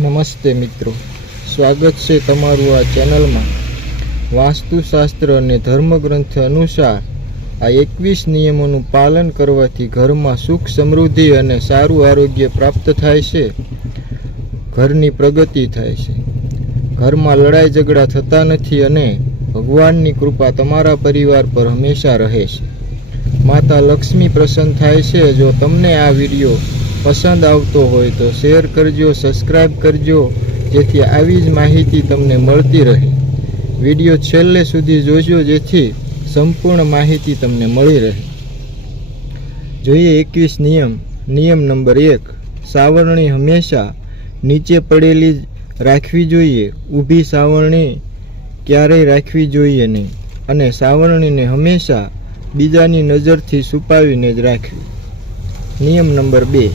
નમસ્તે મિત્રો, સ્વાગત છે તમારું આ ચેનલમાં। વાસ્તુશાસ્ત્ર અને ધર્મગ્રંથ અનુસાર આ 21 નિયમોનું પાલન કરવાથી ઘરમાં સુખ સમૃદ્ધિ અને સારું આરોગ્ય પ્રાપ્ત થાય છે, ઘરની પ્રગતિ થાય છે, ઘરમાં લડાઈ ઝઘડા થતા નથી અને ભગવાનની કૃપા તમારા પરિવાર પર હંમેશા રહે છે। માતા લક્ષ્મી પ્રસન્ન થાય છે। જો તમને આ વિડીયો પસંદ આવતો હોય તો શેર કરજો, સબસ્ક્રાઈબ કરજો, જેથી આવી જ માહિતી તમને મળતી રહે। વિડીયો છેલ્લે સુધી જોજો જેથી સંપૂર્ણ માહિતી તમને મળી રહે। જોઈએ 21 નિયમ। નિયમ નંબર 1, સાવરણી હંમેશા નીચે પડેલી જ રાખવી જોઈએ, ઊભી સાવરણી ક્યારેય રાખવી જોઈએ નહીં, અને સાવરણીને હંમેશા બીજાની નજરથી છુપાવીને જ રાખવી। નિયમ નંબર 2,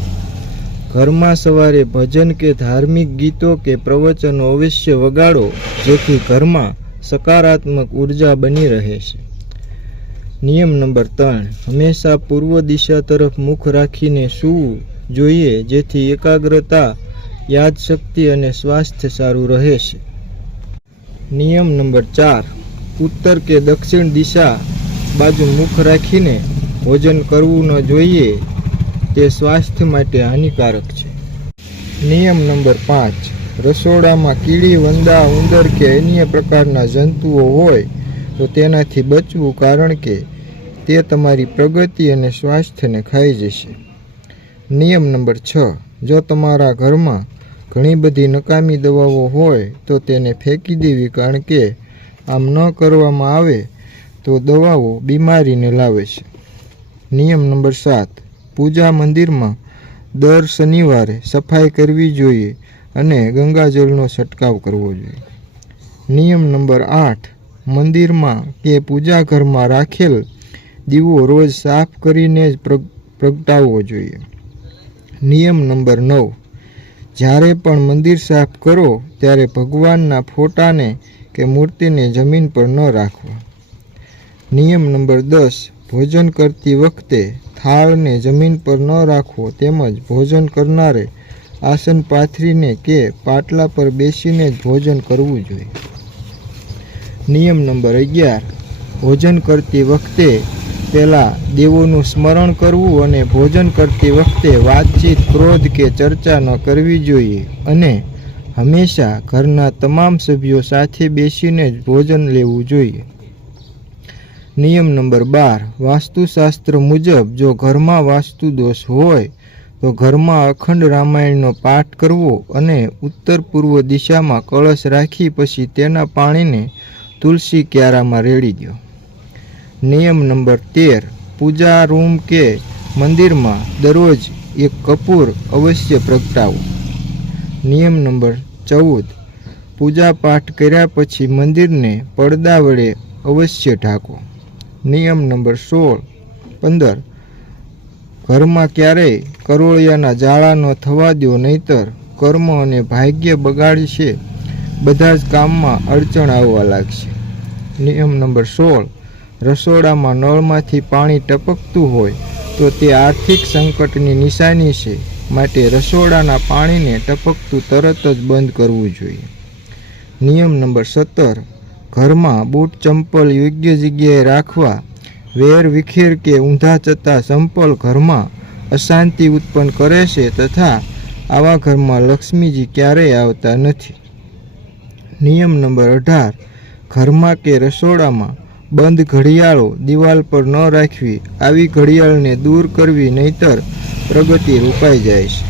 ઘરમાં સવારે ભજન કે ધાર્મિક ગીતો કે પ્રવચનો અવશ્ય વગાડો, જેથી ઘરમાં સકારાત્મક ઉર્જા બની રહે છે। નિયમ નંબર 3, હંમેશા પૂર્વ દિશા તરફ મુખ રાખીને સૂવું જોઈએ, જેથી એકાગ્રતા, યાદશક્તિ અને સ્વાસ્થ્ય સારું રહે છે। નિયમ નંબર 4, ઉત્તર કે દક્ષિણ દિશા બાજુ મુખ રાખીને ભોજન કરવું ન જોઈએ, તે સ્વાસ્થ્ય માટે હાનિકારક છે। નિયમ નંબર 5, રસોડામાં કીડી, વંદા, ઉંદર કે અન્ય પ્રકારના જંતુઓ હોય તો તેનાથી બચવું, કારણ કે તે તમારી પ્રગતિ અને સ્વાસ્થ્યને ખાઈ જશે। નિયમ નંબર 6, જો તમારા ઘરમાં ઘણી બધી નકામી દવાઓ હોય તો તેને ફેંકી દેવી, કારણ કે આમ ન કરવામાં આવે તો દવાઓ બીમારીને લાવે છે। નિયમ નંબર 7, પૂજા મંદિરમાં દર શનિવારે સફાઈ કરવી જોઈએ અને ગંગાજળનો છંટકાવ કરવો જોઈએ। નિયમ નંબર 8, મંદિરમાં કે પૂજા ઘરમાં રાખેલ દીવો રોજ સાફ કરીને જ પ્રગટાવવો જોઈએ। નિયમ નંબર 9, જ્યારે પણ મંદિર સાફ કરો ત્યારે ભગવાનના ફોટાને કે મૂર્તિને જમીન પર ન રાખવા। નિયમ નંબર 10, ભોજન કરતી વખતે થાળને જમીન પર ન રાખવો, તેમજ ભોજન કરનારે આસન પાથરીને કે પાટલા પર બેસીને જ ભોજન કરવું જોઈએ। નિયમ નંબર 11, ભોજન કરતી વખતે પહેલાં દેવોનું સ્મરણ કરવું અને ભોજન કરતી વખતે વાતચીત, ક્રોધ કે ચર્ચા ન કરવી જોઈએ, અને હંમેશા ઘરના તમામ સભ્યો સાથે બેસીને જ ભોજન લેવું જોઈએ। નિયમ નંબર 12, વાસ્તુશાસ્ત્ર મુજબ જો ઘરમાં વાસ્તુ દોષ હોય તો ઘરમાં અખંડ રામાયણનો પાઠ કરવો અને ઉત્તર પૂર્વ દિશામાં કળશ રાખી પછી તેના પાણીને તુલસી ક્યારામાં રેડી દો। નિયમ નંબર 13, પૂજા રૂમ કે મંદિરમાં દરરોજ એક કપૂર અવશ્ય પ્રગટાવો। નિયમ નંબર 14, પૂજા પાઠ કર્યા પછી મંદિરને પડદા વડે અવશ્ય ઢાંકો। નિયમ નંબર 15, ઘરમાં ક્યારેય કરોળિયાના જાળા ન થવા દો, નહીતર કર્મ અને ભાગ્ય બગાડશે, બધા જ કામમાં અડચણ આવવા લાગશે। નિયમ નંબર 16, રસોડામાં નળમાંથી પાણી ટપકતું હોય તો તે આર્થિક સંકટની નિશાની છે, માટે રસોડાના પાણીને ટપકતું તરત જ બંધ કરવું જોઈએ। નિયમ નંબર 17, ઘરમાં બૂટ ચંપલ યોગ્ય જગ્યાએ રાખવા। વેર વિખેર કે ઊંધા જતા ચંપલ ઘરમાં અશાંતિ ઉત્પન્ન કરે છે તથા આવા ઘરમાં લક્ષ્મીજી ક્યારેય આવતા નથી। નિયમ નંબર 18, ઘરમાં કે રસોડામાં બંધ ઘડિયાળો દિવાલ પર ન રાખવી, આવી ઘડિયાળને દૂર કરવી, નહીતર પ્રગતિ રોકાઈ જાય છે।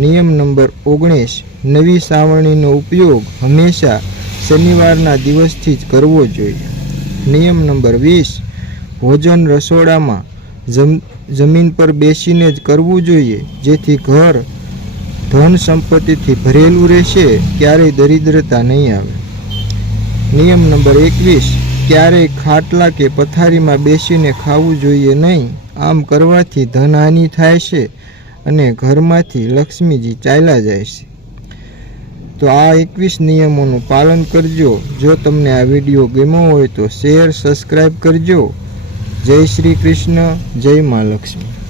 નિયમ નંબર 19, નવી સાવરણીનો ઉપયોગ હંમેશા શનિવારના દિવસથી જ કરવો જોઈએ। નિયમ નંબર 20, ભોજન રસોડામાં જમીન પર બેસીને જ કરવું જોઈએ, જેથી ઘર ધન સંપત્તિથી ભરેલું રહેશે, ક્યારેય દરિદ્રતા નહીં આવે। નિયમ નંબર 21, ક્યારેય ખાટલા કે પથારીમાં બેસીને ખાવું જોઈએ નહીં, આમ કરવાથી ધનહાનિ થાય છે અને ઘરમાંથી લક્ષ્મીજી ચાલ્યા જાય છે। તો આ 21 નિયમોનું પાલન કરજો। જો તમને આ વિડીયો ગમ્યો હોય તો શેર, સબસ્ક્રાઈબ કરજો। જય શ્રી કૃષ્ણ, જય મા લક્ષ્મી।